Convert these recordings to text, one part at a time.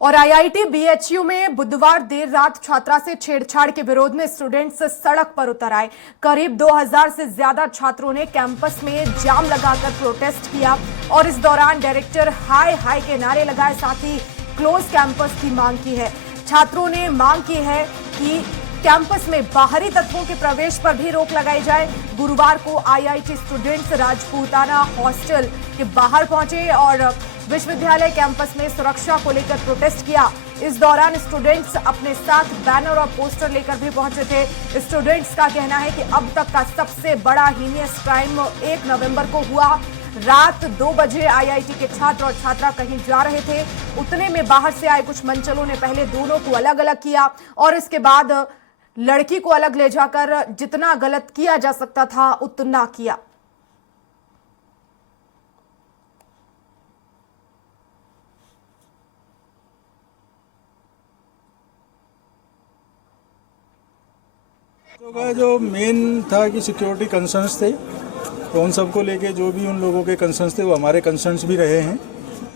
और IIT BHU में बुधवार देर रात छात्रा से छेड़छाड़ के विरोध में स्टूडेंट्स सड़क पर उतर आए। करीब 2000 से ज्यादा छात्रों ने कैंपस में जाम लगाकर प्रोटेस्ट किया और इस दौरान डायरेक्टर हाय हाय के नारे लगाए, साथ ही क्लोज कैंपस की मांग की है। छात्रों ने मांग की है कि कैंपस में बाहरी तत्वों के प्रवेश पर भी रोक लगाई जाए। गुरुवार को आईआईटी स्टूडेंट्स राजपूताना हॉस्टल के बाहर पहुंचे और विश्वविद्यालय कैंपस में सुरक्षा को लेकर प्रोटेस्ट किया। इस दौरान स्टूडेंट्स अपने साथ बैनर और पोस्टर लेकर भी पहुंचे थे। स्टूडेंट्स का कहना है कि अब तक का सबसे बड़ा हीनियस क्राइम 1 नवंबर को हुआ। रात 2 बजे आईआईटी के छात्र और छात्रा कहीं जा रहे थे, उतने में बाहर से आए कुछ मंचलों ने पहले दोनों को अलग अलग किया और इसके बाद लड़की को अलग ले जाकर जितना गलत किया जा सकता था उतना किया। तो का जो मेन था कि सिक्योरिटी कंसर्न्स थे, तो उन सबको लेके जो भी उन लोगों के कंसर्न्स थे वो हमारे कंसर्न्स भी रहे हैं।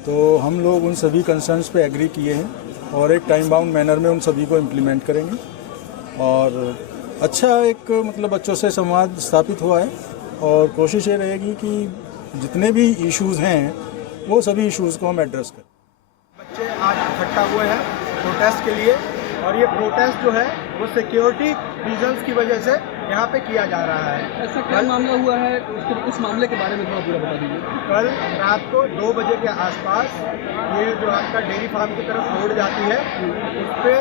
तो हम लोग उन सभी कंसर्न्स पे एग्री किए हैं और एक टाइम बाउंड मैनर में उन सभी को इम्प्लीमेंट करेंगे और अच्छा एक मतलब बच्चों से संवाद स्थापित हुआ है और कोशिश ये रहेगी कि जितने भी इश्यूज़ हैं वो सभी इश्यूज़ को हम एड्रेस करें। बच्चे आज इकट्ठा हुए हैं प्रोटेस्ट के लिए और ये प्रोटेस्ट जो है वो सिक्योरिटी रीजंस की वजह से यहाँ पे किया जा रहा है। ऐसा क्या मामला हुआ है, उस मामले के बारे में थोड़ा पूरा बता दीजिए। कल रात को 2 बजे के आसपास ये जो आपका डेयरी फार्म की तरफ रोड जाती है, उस पर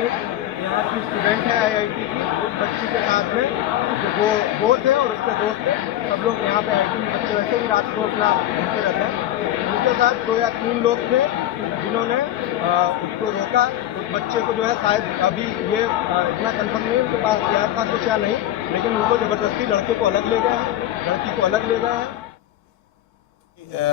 एक यहाँ की स्टूडेंट है आईआईटी की, उस बच्ची के साथ में जो वो थे और उसके दोस्त थे, सब लोग यहाँ पे आईआईटी में बच्चे वैसे भी रात को अपना घूमते रहते हैं, उनके साथ 2 या 3 लोग थे जिन्होंने उसको रोका। उस बच्चे को जो है शायद अभी ये इतना कंफर्म नहीं उनके पास याद था कुछ या नहीं, लेकिन उनको ज़बरदस्ती लड़के को अलग ले गए हैं, लड़की को अलग ले गए हैं।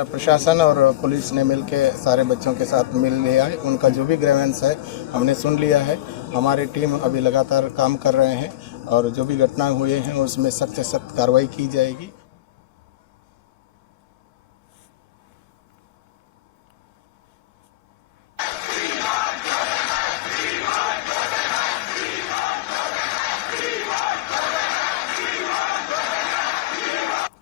प्रशासन और पुलिस ने मिलके सारे बच्चों के साथ मिल लिया है, उनका जो भी ग्रीवेंस है हमने सुन लिया है। हमारी टीम अभी लगातार काम कर रहे हैं और जो भी घटना हुए हैं उसमें सख्त से सख्त कार्रवाई की जाएगी।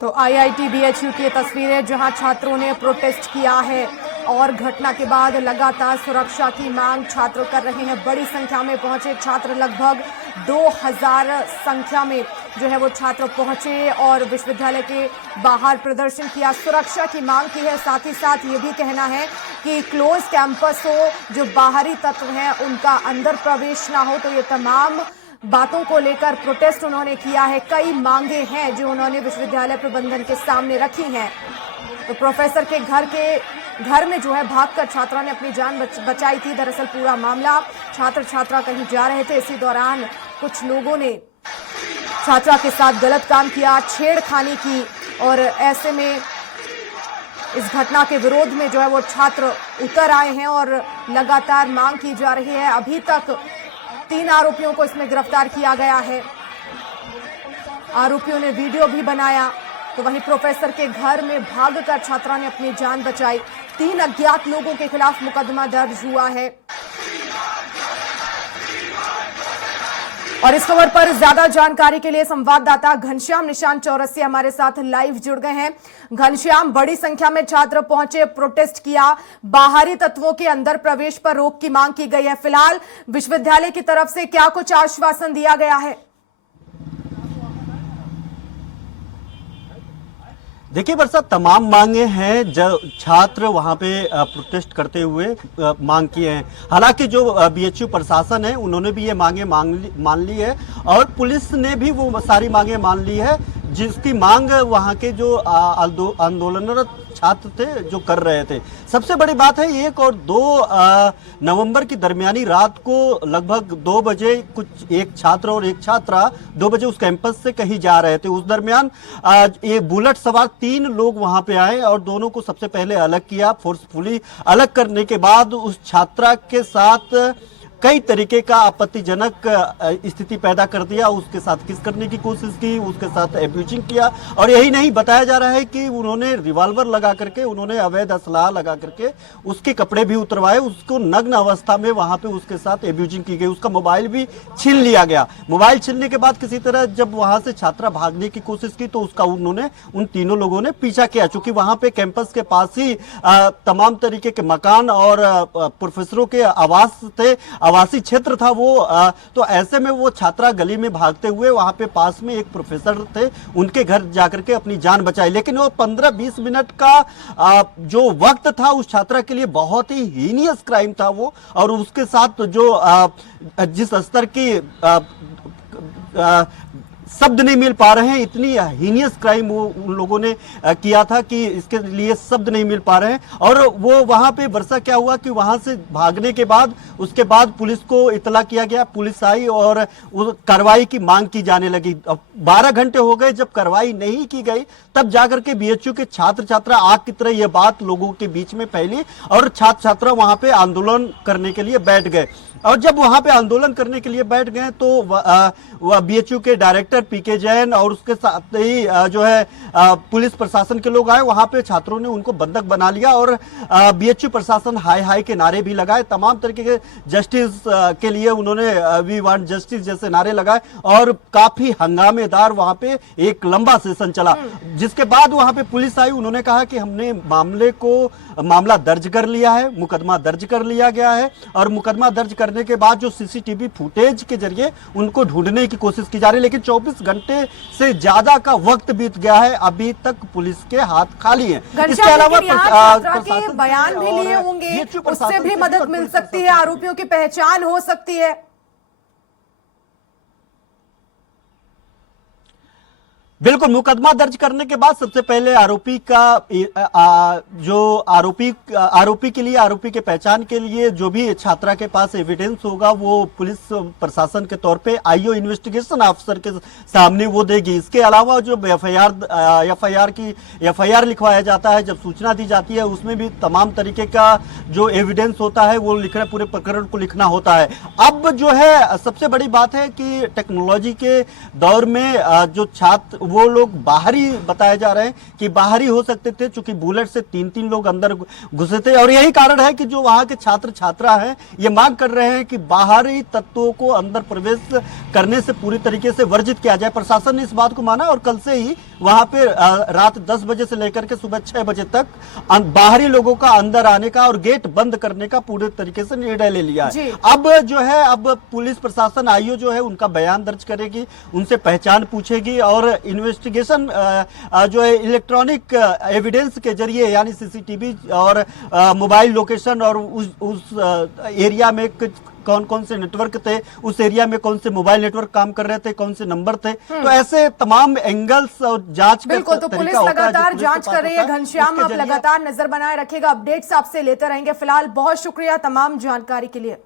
तो आईआईटी बीएचयू की तस्वीरें जहां छात्रों ने प्रोटेस्ट किया है और घटना के बाद लगातार सुरक्षा की मांग छात्र कर रहे हैं। बड़ी संख्या में पहुंचे छात्र, लगभग 2000 संख्या में जो है वो छात्र पहुंचे और विश्वविद्यालय के बाहर प्रदर्शन किया, सुरक्षा की मांग की है। साथ ही साथ ये भी कहना है कि क्लोज कैंपस हो, जो बाहरी तत्व हैं उनका अंदर प्रवेश ना हो। तो ये तमाम बातों को लेकर प्रोटेस्ट उन्होंने किया है। कई मांगे हैं जो उन्होंने विश्वविद्यालय प्रबंधन के सामने रखी हैं। तो प्रोफेसर के घर में जो है भागकर छात्रा ने अपनी जान बचाई थी। दरअसल पूरा मामला, छात्र छात्रा कहीं जा रहे थे, इसी दौरान कुछ लोगों ने छात्रा के साथ गलत काम किया, छेड़खानी की और ऐसे में इस घटना के विरोध में जो है वो छात्र उतर आए हैं और लगातार मांग की जा रही है। अभी तक 3 आरोपियों को इसमें गिरफ्तार किया गया है। आरोपियों ने वीडियो भी बनाया। तो वहीं प्रोफेसर के घर में भागकर छात्रा ने अपनी जान बचाई। 3 अज्ञात लोगों के खिलाफ मुकदमा दर्ज हुआ है। और इस खबर पर ज्यादा जानकारी के लिए संवाददाता घनश्याम निशांत चौरसिया हमारे साथ लाइव जुड़ गए हैं। घनश्याम, बड़ी संख्या में छात्र पहुंचे, प्रोटेस्ट किया, बाहरी तत्वों के अंदर प्रवेश पर रोक की मांग की गई है। फिलहाल विश्वविद्यालय की तरफ से क्या कुछ आश्वासन दिया गया है? देखिए वर्षा, तमाम मांगे हैं जो छात्र वहां पे प्रोटेस्ट करते हुए मांग किए हैं। हालांकि जो बीएचयू प्रशासन है उन्होंने भी ये मांगे मान ली है और पुलिस ने भी वो सारी मांगे मान ली है जिसकी मांग वहां के जो आंदोलनरत छात्र थे जो कर रहे थे। सबसे बड़ी बात है 1 और 2 नवंबर की दरमियानी रात को लगभग 2 बजे कुछ एक छात्र और एक छात्रा 2 बजे उस कैंपस से कहीं जा रहे थे। उस दरमियान ये बुलेट सवार 3 लोग वहां पे आए और दोनों को सबसे पहले अलग किया। फोर्सफुली अलग करने के बाद उस छात्रा के साथ कई तरीके का आपत्तिजनक स्थिति पैदा कर दिया, उसके साथ किस करने की कोशिश की, उसके साथ एब्यूजिंग किया। और यही नहीं, बताया जा रहा है कि उन्होंने रिवॉल्वर लगा करके, उन्होंने अवैध असलाह लगा करके उसके कपड़े भी उतरवाए, उसको नग्न अवस्था में वहां पे उसके साथ एब्यूजिंग की गई, उसका मोबाइल भी छीन लिया गया। मोबाइल छीनने के बाद किसी तरह जब वहां से छात्रा भागने की कोशिश की तो उसका उन्होंने, उन तीनों लोगों ने पीछा किया। चूंकि वहां पे कैंपस के पास ही तमाम तरीके के मकान और प्रोफेसरों के आवास थे, आवासीय क्षेत्र था वो, तो ऐसे में वो छात्रा गली में भागते हुए वहां पे पास में एक प्रोफेसर थे, उनके घर जाकर के अपनी जान बचाई। लेकिन वो 15-20 मिनट का जो वक्त था उस छात्रा के लिए बहुत ही हीनियस क्राइम था वो। और उसके साथ जो जिस स्तर की शब्द नहीं मिल पा रहे हैं, इतनी हीनियस क्राइम वो उन लोगों ने किया था कि इसके लिए शब्द नहीं मिल पा रहे हैं। और वो वहां पे वर्षा क्या हुआ कि वहां से भागने के बाद, उसके बाद पुलिस को इतला किया गया, पुलिस आई और कार्रवाई की मांग की जाने लगी। अब 12 घंटे हो गए, जब कार्रवाई नहीं की गई तब जाकर के बीएचयू के छात्र छात्रा आग की तरह यह बात लोगों के बीच में फैली और छात्र छात्रा वहां पे आंदोलन करने के लिए बैठ गए। और जब वहां पे आंदोलन करने के लिए बैठ गए तो बीएचयू के डायरेक्टर पीके जैन और उसके साथ ही जो है पुलिस प्रशासन के लोग आए, वहां पे छात्रों ने उनको बंधक बना लिया और बीएचयू प्रशासन हाय हाय के नारे भी लगाए, तमाम तरीके के जस्टिस के लिए उन्होंने वी वांट जस्टिस जैसे नारे लगाए और काफी हंगामेदार वहां पे एक लंबा सेशन चला। जिसके बाद वहां पे पुलिस आई, उन्होंने कहा कि हमने मामला दर्ज कर लिया है, मुकदमा दर्ज कर लिया गया है और मुकदमा दर्ज करने के बाद जो सीसीटीवी फुटेज के जरिए उनको ढूंढने की कोशिश की जा रही है। लेकिन 24 घंटे से ज्यादा का वक्त बीत गया है, अभी तक पुलिस के हाथ खाली हैं। इसके अलावा के बयान भी लिए होंगे, उससे भी मदद मिल सकती है, आरोपियों की पहचान हो सकती है। बिल्कुल, मुकदमा दर्ज करने के बाद सबसे पहले आरोपी का जो आरोपी के लिए, आरोपी के पहचान के लिए जो भी छात्रा के पास एविडेंस होगा वो पुलिस प्रशासन के तौर पे आईओ इन्वेस्टिगेशन ऑफिसर के सामने वो देगी। इसके अलावा जो एफआईआर लिखवाया जाता है, जब सूचना दी जाती है उसमें भी तमाम तरीके का जो एविडेंस होता है वो लिखना, पूरे प्रकरण को लिखना होता है। अब जो है सबसे बड़ी बात है कि टेक्नोलॉजी के दौर में जो छात्र, वो लोग बाहरी बताए जा रहे हैं कि बाहरी हो सकते थे, चूंकि बुलेट से 3-3 लोग अंदर घुसे थे। और यही कारण है कि जो वहां के छात्र छात्रा हैं ये मांग कर रहे हैं कि बाहरी तत्वों को अंदर प्रवेश करने से पूरी तरीके से वर्जित किया जाए। प्रशासन ने इस बात को माना और कल से ही वहां पे रात 10 बजे से लेकर के सुबह 6 बजे तक बाहरी लोगों का अंदर आने का और गेट बंद करने का पूरे तरीके से निर्णय ले लिया है। अब जो है, अब पुलिस प्रशासन आईओ जो है उनका बयान दर्ज करेगी, उनसे पहचान पूछेगी और इन्वेस्टिगेशन जो है इलेक्ट्रॉनिक एविडेंस के जरिए, यानी सीसीटीवी और मोबाइल लोकेशन और उस एरिया में कौन कौन से नेटवर्क थे, उस एरिया में कौन से मोबाइल नेटवर्क काम कर रहे थे, कौन से नंबर थे, तो ऐसे तमाम एंगल्स और जांच का बिल्कुल, तो पुलिस लगातार जांच कर रही है। घनश्याम, आप लगातार नजर बनाए रखिएगा, अपडेट्स आपसे लेते रहेंगे। फिलहाल बहुत शुक्रिया तमाम जानकारी के लिए।